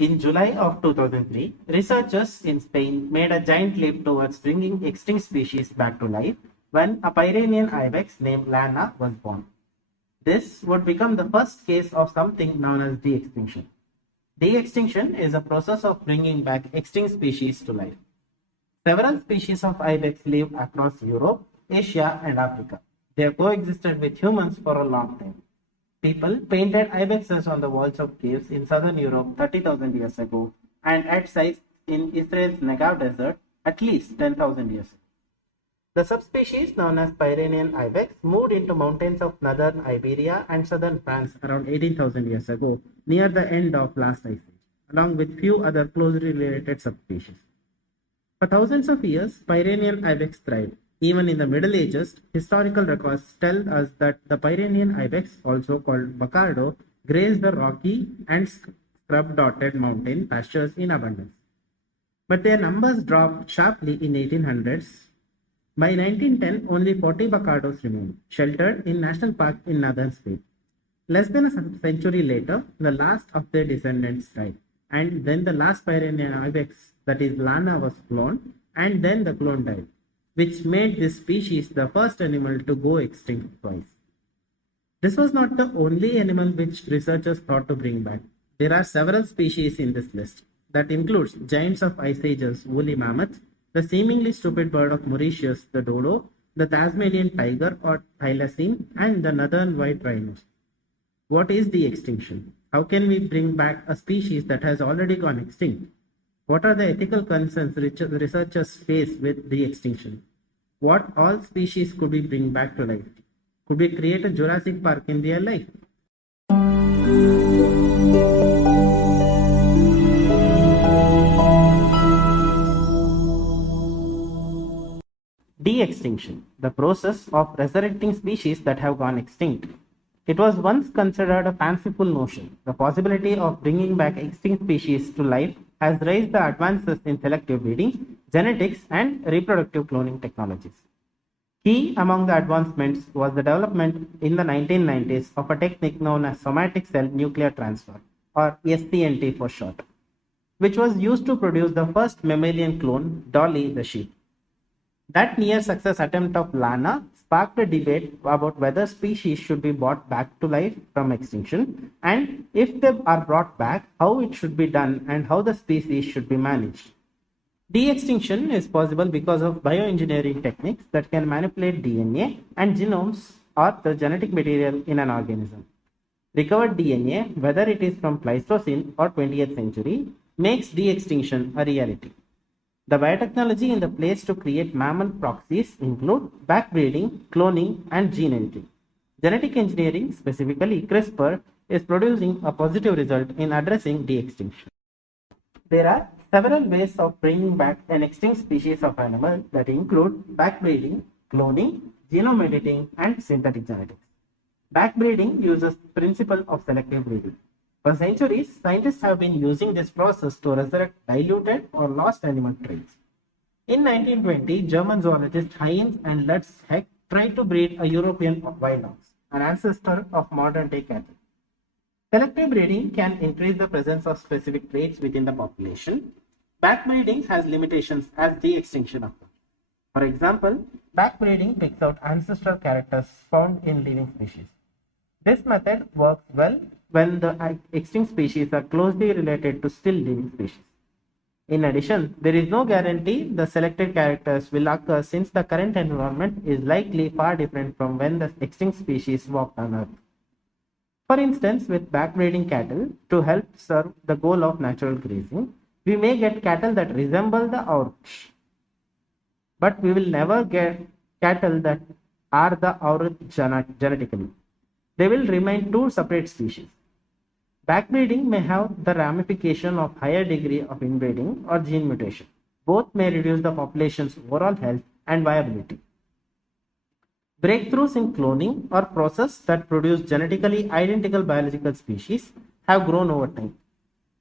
In July of 2003, researchers in Spain made a giant leap towards bringing extinct species back to life when a Pyrenean ibex named Lana was born. This would become the first case of something known as de-extinction. De-extinction is a process of bringing back extinct species to life. Several species of ibex live across Europe, Asia, and Africa. They have coexisted with humans for a long time. People painted ibexes on the walls of caves in southern Europe 30,000 years ago and at sites in Israel's Negev desert at least 10,000 years ago. The subspecies known as Pyrenean ibex moved into mountains of northern Iberia and southern France around 18,000 years ago near the end of last ice age, along with few other closely related subspecies. For thousands of years, Pyrenean ibex thrived. Even in the Middle Ages, historical records tell us that the Pyrenean ibex, also called bucardo, grazed the rocky and scrub-dotted mountain pastures in abundance. But their numbers dropped sharply in 1800s. By 1910, only 40 bucardos remained, sheltered in national park in northern Spain. Less than a century later, the last of their descendants died, and then the last Pyrenean ibex, that is Lana, was cloned, and then the clone died, which made this species the first animal to go extinct twice. This was not the only animal which researchers thought to bring back. There are several species in this list. That includes giants of ice ages, woolly mammoth, the seemingly stupid bird of Mauritius, the Dodo, the Tasmanian tiger or thylacine, and the northern white rhinoceros. What is de-extinction? How can we bring back a species that has already gone extinct? What are the ethical concerns researchers face with de-extinction? What all species could we bring back to life? Could we create a Jurassic Park in real life? De-extinction, the process of resurrecting species that have gone extinct. It was once considered a fanciful notion. The possibility of bringing back extinct species to life has raised the advances in selective breeding, genetics, and reproductive cloning technologies. Key among the advancements was the development in the 1990s of a technique known as somatic cell nuclear transfer, or SCNT for short, which was used to produce the first mammalian clone, Dolly the sheep. That near-success attempt of Lana sparked a debate about whether species should be brought back to life from extinction, and if they are brought back, how it should be done and how the species should be managed. De-extinction is possible because of bioengineering techniques that can manipulate DNA and genomes or the genetic material in an organism. Recovered DNA, whether it is from Pleistocene or 20th century, makes de-extinction a reality. The biotechnology in the place to create mammoth proxies include backbreeding, cloning, and gene editing. Genetic engineering, specifically CRISPR, is producing a positive result in addressing de-extinction. There are several ways of bringing back an extinct species of animal that include backbreeding, cloning, genome editing, and synthetic genetics. Backbreeding uses the principle of selective breeding. For centuries, scientists have been using this process to resurrect diluted or lost animal traits. In 1920, German zoologist Heinz and Lutz Heck tried to breed a European wild ox, an ancestor of modern-day cattle. Selective breeding can increase the presence of specific traits within the population. Backbreeding has limitations as de-extinction occurs. For example, backbreeding picks out ancestral characters found in living species. This method works well when the extinct species are closely related to still living species. In addition, there is no guarantee the selected characters will occur since the current environment is likely far different from when the extinct species walked on Earth. For instance, with backbreeding cattle, to help serve the goal of natural grazing, we may get cattle that resemble the Irish, but we will never get cattle that are the Irish genetically. They will remain two separate species. Backbreeding may have the ramification of higher degree of inbreeding or gene mutation. Both may reduce the population's overall health and viability. Breakthroughs in cloning or process that produce genetically identical biological species have grown over time.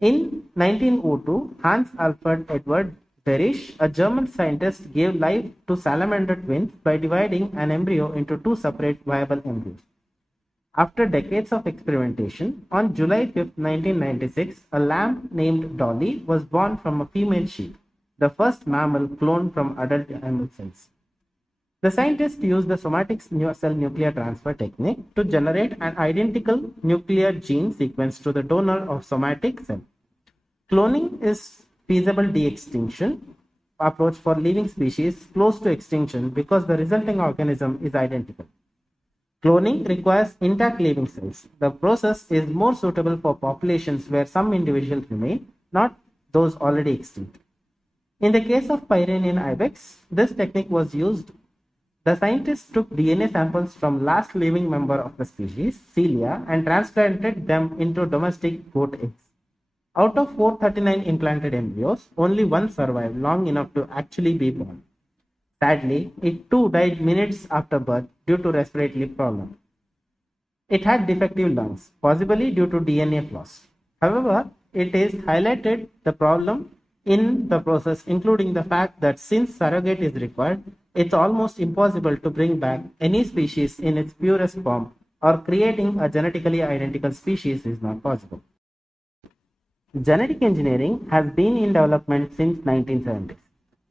In 1902, Hans Alfred Edward Berisch, a German scientist, gave life to salamander twins by dividing an embryo into two separate viable embryos. After decades of experimentation, on July 5, 1996, a lamb named Dolly was born from a female sheep, the first mammal cloned from adult animal cells. The scientists used the somatic cell nuclear transfer technique to generate an identical nuclear gene sequence to the donor of somatic cell. Cloning is feasible de-extinction approach for living species close to extinction because the resulting organism is identical. Cloning requires intact living cells. The process is more suitable for populations where some individuals remain, not those already extinct. In the case of Pyrenean ibex, this technique was used. The scientists took DNA samples from last living member of the species, Celia, and transplanted them into domestic goat eggs. Out of 439 implanted embryos, only one survived long enough to actually be born. Sadly, it too died minutes after birth due to respiratory problems. It had defective lungs, possibly due to DNA flaws. However, it is highlighted the problem in the process, including the fact that since surrogate is required, it's almost impossible to bring back any species in its purest form, or creating a genetically identical species is not possible. Genetic engineering has been in development since 1970s.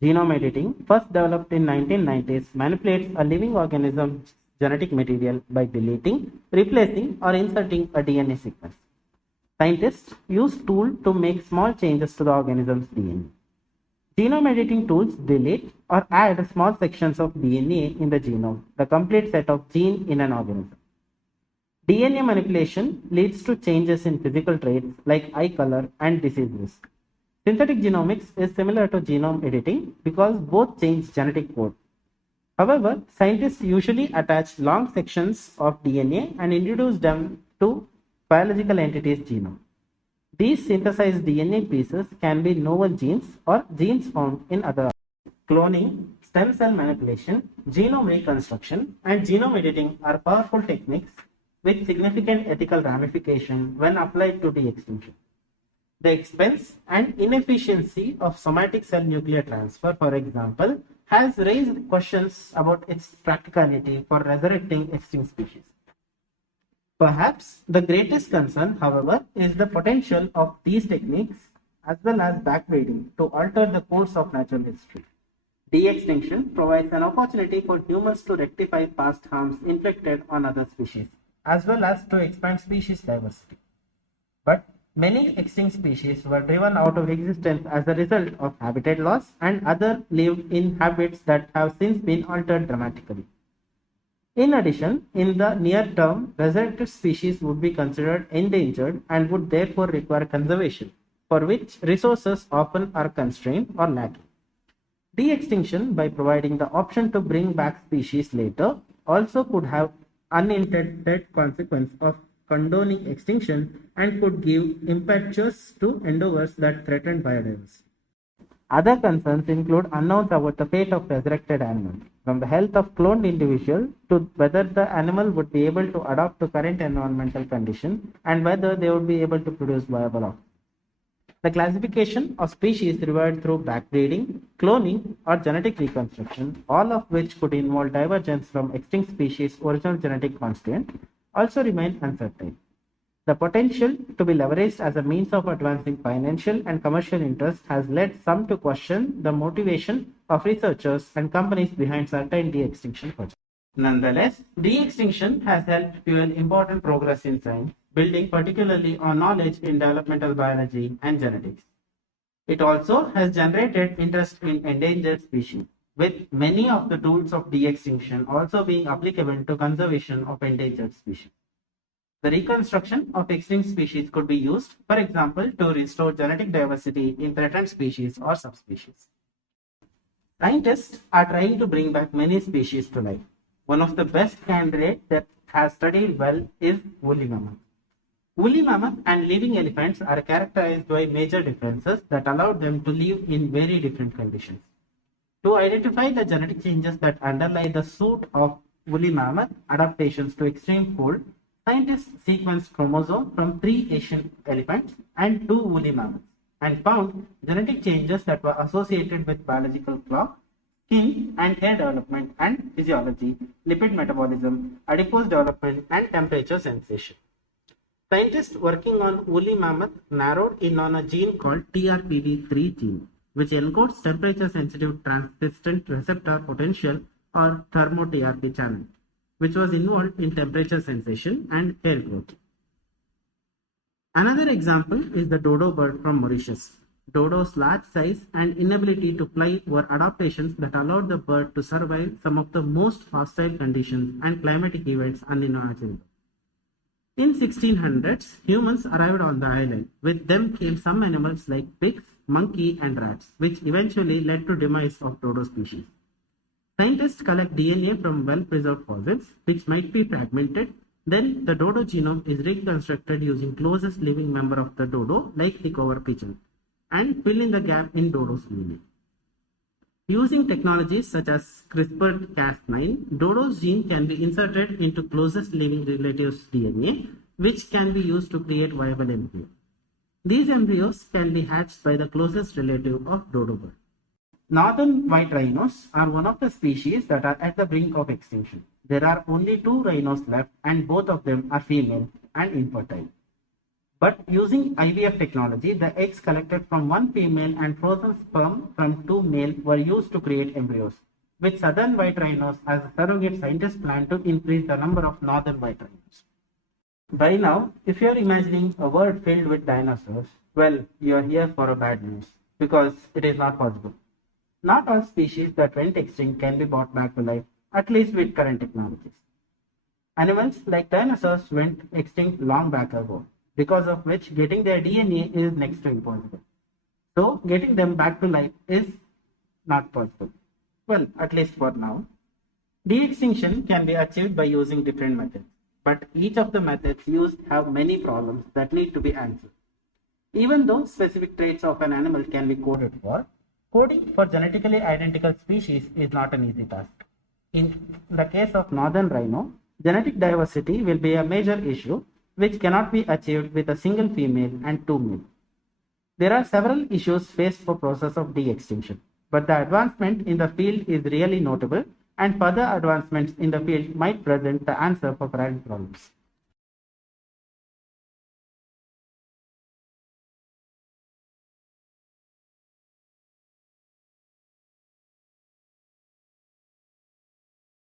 Genome editing, first developed in 1990s, manipulates a living organism's genetic material by deleting, replacing, or inserting a DNA sequence. Scientists use tools to make small changes to the organism's DNA. Genome editing tools delete or add small sections of DNA in the genome, the complete set of genes in an organism. DNA manipulation leads to changes in physical traits like eye color and disease risk. Synthetic genomics is similar to genome editing because both change genetic code. However, scientists usually attach long sections of DNA and introduce them to biological entities' genome. These synthesized DNA pieces can be novel genes or genes found in other organisms. Cloning, stem cell manipulation, genome reconstruction, and genome editing are powerful techniques with significant ethical ramifications when applied to de-extinction. The expense and inefficiency of somatic cell nuclear transfer, for example, has raised questions about its practicality for resurrecting extinct species. Perhaps the greatest concern, however, is the potential of these techniques as well as backbreeding to alter the course of natural history. De-extinction provides an opportunity for humans to rectify past harms inflicted on other species, as well as to expand species diversity. But many extinct species were driven out of existence as a result of habitat loss, and others lived in habits that have since been altered dramatically. In addition, in the near term, resurrected species would be considered endangered and would therefore require conservation, for which resources often are constrained or lacking. De-extinction, by providing the option to bring back species later, also could have unintended consequence of condoning extinction and could give impetus to endeavors that threaten biodiversity. Other concerns include unknowns about the fate of resurrected animals, from the health of cloned individual to whether the animal would be able to adapt to current environmental conditions and whether they would be able to produce viable offspring. The classification of species revived through backbreeding, cloning, or genetic reconstruction, all of which could involve divergence from extinct species' original genetic constituent, also remain uncertain. The potential to be leveraged as a means of advancing financial and commercial interests has led some to question the motivation of researchers and companies behind certain de-extinction projects. Nonetheless, de-extinction has helped fuel important progress in science, building particularly on knowledge in developmental biology and genetics. It also has generated interest in endangered species, with many of the tools of de-extinction also being applicable to conservation of endangered species. The reconstruction of extinct species could be used, for example, to restore genetic diversity in threatened species or subspecies. Scientists are trying to bring back many species to life. One of the best candidates that has studied well is woolly mammoth. Woolly mammoth and living elephants are characterized by major differences that allow them to live in very different conditions. To identify the genetic changes that underlie the suit of woolly mammoth adaptations to extreme cold, scientists sequenced chromosomes from 3 Asian elephants and 2 woolly mammoths and found genetic changes that were associated with biological clock, skin and hair development and physiology, lipid metabolism, adipose development, and temperature sensation. Scientists working on woolly mammoth narrowed in on a gene called TRPV3 gene, which encodes temperature-sensitive transistor receptor potential or thermo-TRP channel, which was involved in temperature sensation and hair growth. Another example is the dodo bird from Mauritius. Dodo's large size and inability to fly were adaptations that allowed the bird to survive some of the most hostile conditions and climatic events unimaginable. In 1600s, humans arrived on the island. With them came some animals like pigs, monkey, and rats, which eventually led to demise of dodo species. Scientists collect DNA from well-preserved fossils, which might be fragmented. Then the dodo genome is reconstructed using closest living member of the dodo, like the cover pigeon, and fill in the gap in dodo's DNA. Using technologies such as CRISPR-Cas9, dodo's gene can be inserted into closest living relative's DNA, which can be used to create viable embryos. These embryos can be hatched by the closest relative of dodo bird. Northern white rhinos are one of the species that are at the brink of extinction. There are only 2 rhinos left, and both of them are female and infertile. But using IVF technology, the eggs collected from one female and frozen sperm from 2 male were used to create embryos. With southern white rhinos as a surrogate, scientists plan to increase the number of northern white rhinos. By now, if you are imagining a world filled with dinosaurs, well, you are here for a bad news, because it is not possible. Not all species that went extinct can be brought back to life, at least with current technologies. Animals like dinosaurs went extinct long back ago, because of which getting their DNA is next to impossible. So getting them back to life is not possible. Well, at least for now. De-extinction can be achieved by using different methods, but each of the methods used have many problems that need to be answered. Even though specific traits of an animal can be coded for, coding for genetically identical species is not an easy task. In the case of northern rhino, genetic diversity will be a major issue which cannot be achieved with a single female and 2 male. There are several issues faced for process of de-extinction, but the advancement in the field is really notable, and further advancements in the field might present the answer for current problems.